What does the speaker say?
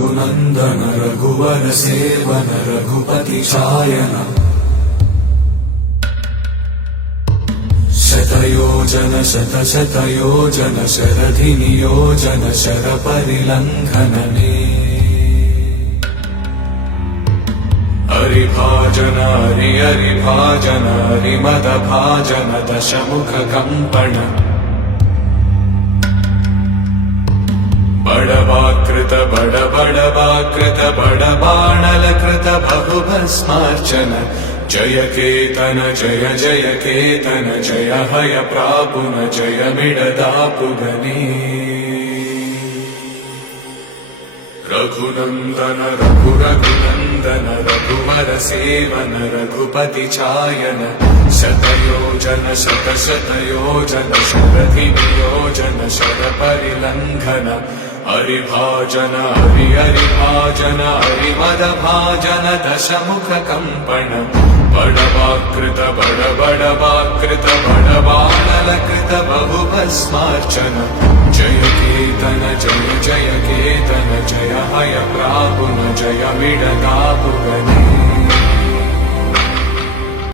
रघुनन्दन रघुवर seven Raghupati चायन शतयोजन शतशतयोजन शरधिनियोजन शरपरिलङ्घनने हरिभाजन हरिभाजन हरिमदभाजन दशमुखकम्पण बडवाकृत बडबडवाकृत बडबाणलकृत बहुभस्मार्चन जय केतन जय जय केतन जय हय प्रापुन जय मिडदापुगने रघुनन्दन रघुनन्दन रघुवर सेवन रघुपति चायन शतयोजन शतशतयोजन शरधिनियोजन शरपरिलङ्घन हरिभाजन हरिभाजन हरिमदभाजन दशमुखकम्पण बडवाकृत बडबडवाकृत बडबाणलकृत बहुभस्मार्चन जय केतन जय जय केतन जय हय प्रापुन जय मिडदापुगने